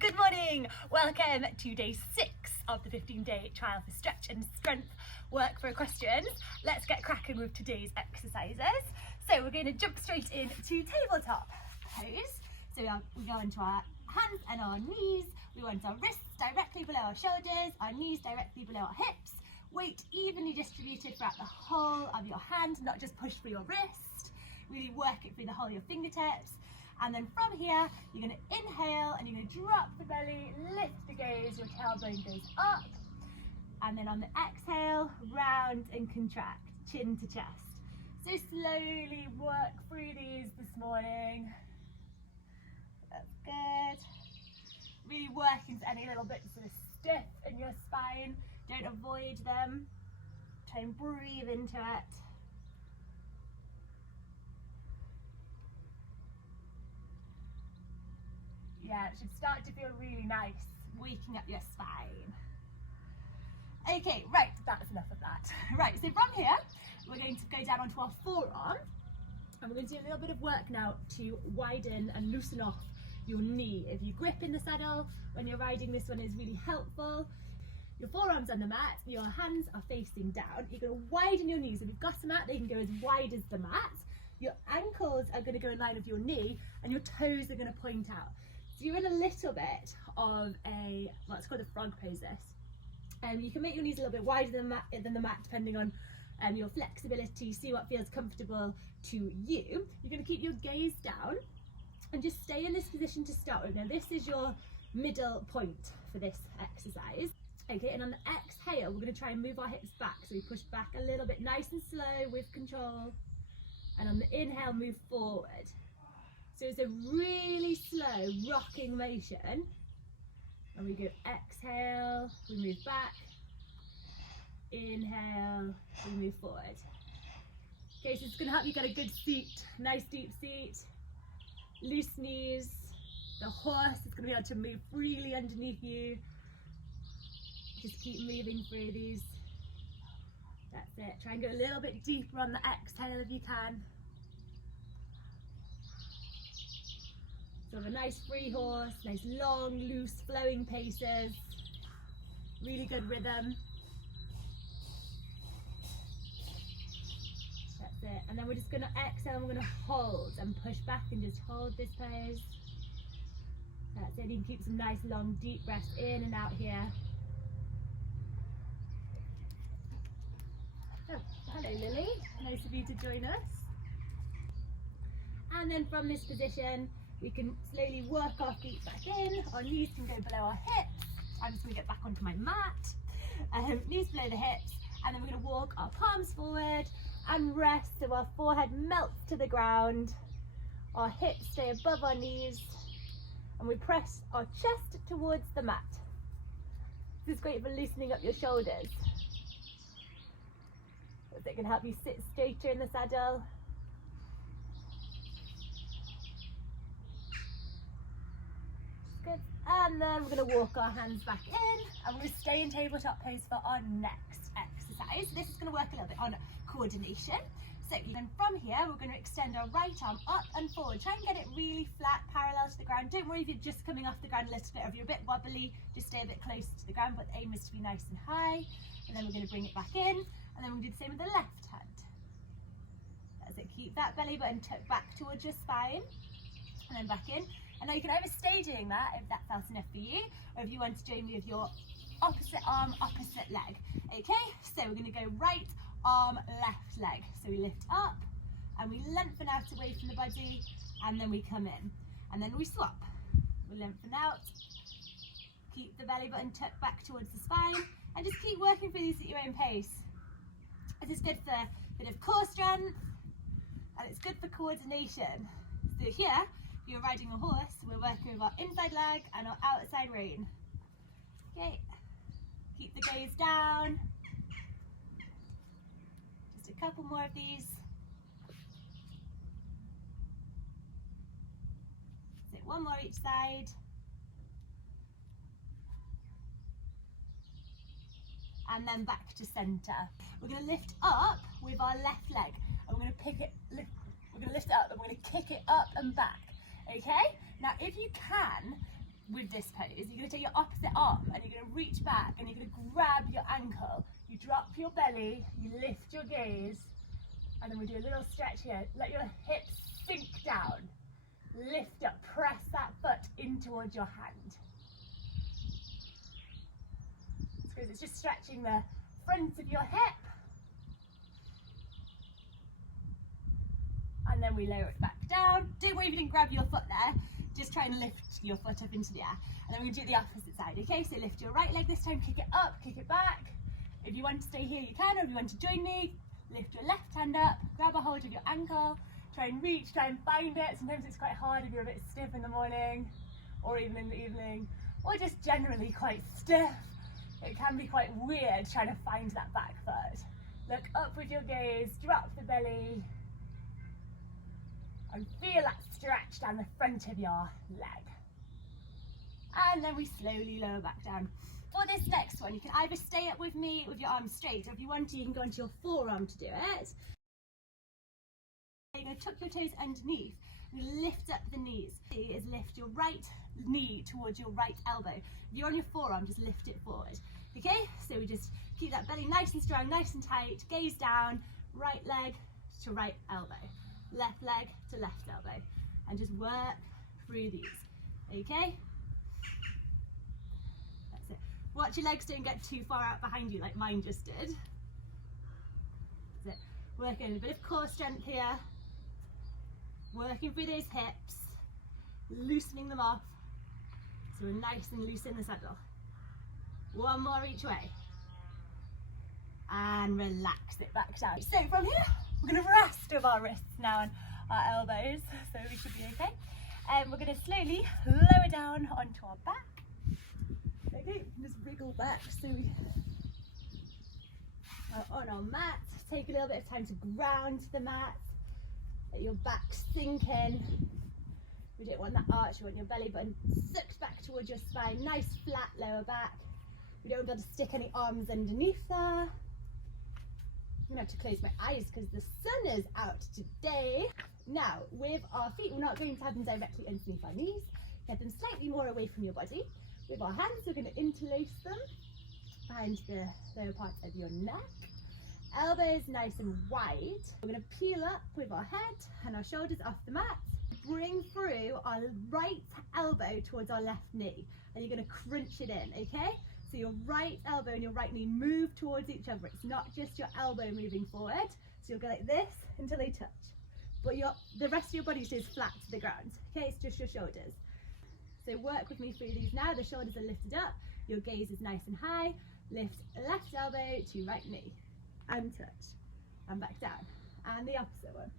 Good morning. Welcome to day 6 of the 15-day trial for stretch and strength work for equestrians. Let's get cracking with today's exercises. So we're going to jump straight into tabletop pose. So we go into our hands and our knees. We want our wrists directly below our shoulders, our knees directly below our hips. Weight evenly distributed throughout the whole of your hand, not just push through your wrist. Really work it through the whole of your fingertips. And then from here, you're going to inhale and you're going to drop the belly, lift the gaze, your tailbone goes up. And then on the exhale, round and contract, chin to chest. So slowly work through these this morning. That's good. Really work into any little bits that are stiff in your spine. Don't avoid them. Try and breathe into it. Yeah, it should start to feel really nice, waking up your spine. Okay, right, that's enough of that. Right, so from here, we're going to go down onto our forearm, and we're going to do a little bit of work now to widen and loosen off your knee. If you grip in the saddle when you're riding, this one is really helpful. Your forearm's on the mat, your hands are facing down. You're going to widen your knees. If you've got a mat, they can go as wide as the mat. Your ankles are going to go in line with your knee, and your toes are going to point out. So you're in a little bit of a, well, it's called a frog pose this. You can make your knees a little bit wider than the mat depending on your flexibility, see what feels comfortable to you. You're going to keep your gaze down and just stay in this position to start with. Now this is your middle point for this exercise. Okay, and on the exhale, we're going to try and move our hips back. So we push back a little bit, nice and slow with control. And on the inhale, move forward. So it's a really slow rocking motion. And we go exhale, we move back. Inhale, we move forward. Okay, so it's going to help you get a good seat, nice deep seat. Loose knees. The horse is going to be able to move freely underneath you. Just keep moving through these. That's it. Try and go a little bit deeper on the exhale if you can. So a nice free horse, nice long, loose, flowing paces. Really good rhythm. That's it. And then we're just going to exhale and we're going to hold and push back and just hold this pose. That's it. You can keep some nice, long, deep breaths in and out here. Oh, hello Lily. Nice of you to join us. And then from this position, we can slowly work our feet back in. Our knees can go below our hips. I'm just going to get back onto my mat. Knees below the hips. And then we're going to walk our palms forward and rest so our forehead melts to the ground. Our hips stay above our knees. And we press our chest towards the mat. This is great for loosening up your shoulders. So it can help you sit straighter in the saddle. Good. And then we're going to walk our hands back in and we're going to stay in tabletop pose for our next exercise. This is going to work a little bit on coordination. So even from here, we're going to extend our right arm up and forward. Try and get it really flat, parallel to the ground. Don't worry if you're just coming off the ground a little bit, or if you're a bit wobbly, just stay a bit closer to the ground, but the aim is to be nice and high. And then we're going to bring it back in, and then we'll do the same with the left hand. That's it. Keep that belly button tucked back towards your spine, and then back in. And now you can either stay doing that if that felt enough for you, or if you want to join me with your opposite arm, opposite leg. Okay, so we're going to go right arm, left leg. So we lift up and we lengthen out away from the body, and then we come in, and then we swap. We lengthen out, keep the belly button tucked back towards the spine, and just keep working through these at your own pace. This is good for a bit of core strength, and it's good for coordination. So here, if you're riding a horse, we're working with our inside leg and our outside rein. Okay, keep the gaze down. Just a couple more of these. So one more each side. And then back to centre. We're going to lift up with our left leg, and we're going to lift it up, and we're going to kick it up and back. Okay, now if you can, with this pose, you're going to take your opposite arm and you're going to reach back and you're going to grab your ankle. You drop your belly, you lift your gaze, and then we do a little stretch here. Let your hips sink down. Lift up, press that foot in towards your hand. It's just stretching the front of your hip. And then we lower it back down. Don't worry if you didn't grab your foot there. Just try and lift your foot up into the air. And then we're going to do the opposite side, okay? So lift your right leg this time, kick it up, kick it back. If you want to stay here, you can, or if you want to join me, lift your left hand up, grab a hold of your ankle, try and reach, try and find it. Sometimes it's quite hard if you're a bit stiff in the morning, or even in the evening, or just generally quite stiff. It can be quite weird trying to find that back foot. Look up with your gaze, drop the belly, and feel that stretch down the front of your leg. And then we slowly lower back down. For this next one, you can either stay up with me with your arms straight, or if you want to, you can go onto your forearm to do it. You're going to tuck your toes underneath. You lift up the knees. Is lift your right knee towards your right elbow. If you're on your forearm, just lift it forward. Okay, so we just keep that belly nice and strong, nice and tight. Gaze down, right leg to right elbow, left leg to left elbow, and just work through these. Okay, that's it. Watch your legs don't get too far out behind you like mine just did. That's it. Working a bit of core strength here. Working through those hips, loosening them off so we're nice and loose in the saddle. One more each way. And relax it back down. So from here, we're going to rest with our wrists now and our elbows, so we should be okay. And we're going to slowly lower down onto our back. Okay, just wriggle back so we are on our mat. Take a little bit of time to ground the mat. Let your back sink in. We don't want that arch, we want your belly button sucked back towards your spine. Nice flat lower back. We don't want to stick any arms underneath there. I'm going to have to close my eyes because the sun is out today. Now, with our feet, we're not going to have them directly underneath our knees. Get them slightly more away from your body. With our hands, we're going to interlace them behind the lower part of your neck. Elbows nice and wide. We're going to peel up with our head and our shoulders off the mat. Bring through our right elbow towards our left knee, and you're going to crunch it in, okay? So your right elbow and your right knee move towards each other. It's not just your elbow moving forward. So you'll go like this until they touch. But the rest of your body stays flat to the ground, okay? It's just your shoulders. So work with me through these now. The shoulders are lifted up. Your gaze is nice and high. Lift left elbow to right knee. And touch, and back down, and the opposite one,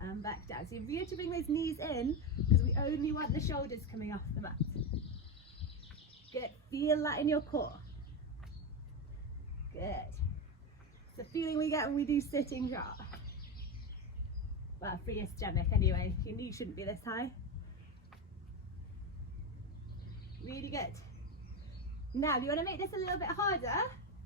and back down. So you have to bring those knees in because we only want the shoulders coming off the mat. Good, feel that in your core. Good. It's the feeling we get when we do sitting jump. Well, for your stomach anyway, your knee shouldn't be this high. Really good. Now, if you want to make this a little bit harder,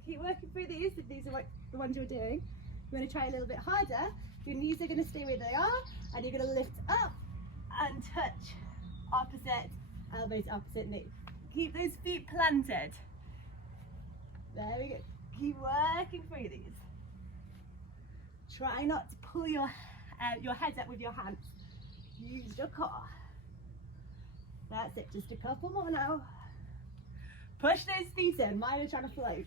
keep working through these, if these are like the ones you're doing. You want to try a little bit harder. Your knees are going to stay where they are, and you're going to lift up and touch opposite elbow to opposite knee. Keep those feet planted. There we go. Keep working through these. Try not to pull your head up with your hands. Use your core. That's it. Just a couple more now. Push those feet in. Mine are trying to float.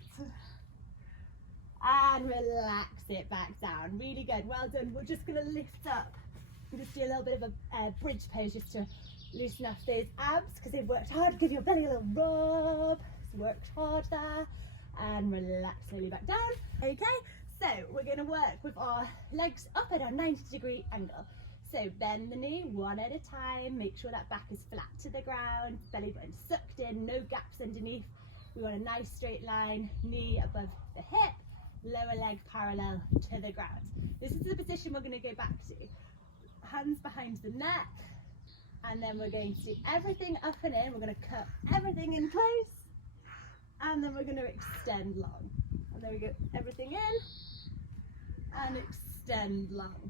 And relax it back down. Really good. Well done. We're just going to lift up. We'll just do a little bit of a bridge pose just to loosen up those abs because they've worked hard. Give your belly a little rub. It's worked hard there. And relax slowly back down. Okay, so we're going to work with our legs up at a 90-degree angle. So bend the knee one at a time. Make sure that back is flat to the ground. Belly button sucked in. No gaps underneath. We want a nice straight line. Knee above the hip. Lower leg parallel to the ground. This is the position we're going to go back to. Hands behind the neck, and then we're going to do everything up and in. We're going to cut everything in close, and then we're going to extend long. And there we go, everything in, and extend long.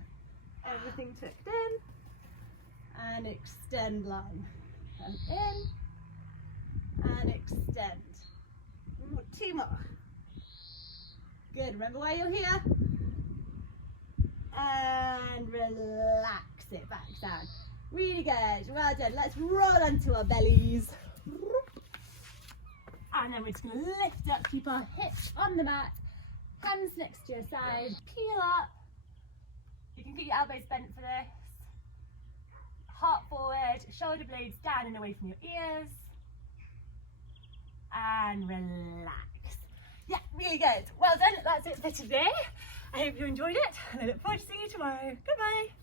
Everything tucked in, and extend long. And in, and extend. Two more. Good, remember why you're here. And relax it back down. Really good, well done. Let's roll onto our bellies. And then we're just going to lift up, keep our hips on the mat, hands next to your side, peel up. You can keep your elbows bent for this. Heart forward, shoulder blades down and away from your ears. And relax. Yeah, really good. Well done, that's it for today. I hope you enjoyed it and I look forward to seeing you tomorrow. Goodbye.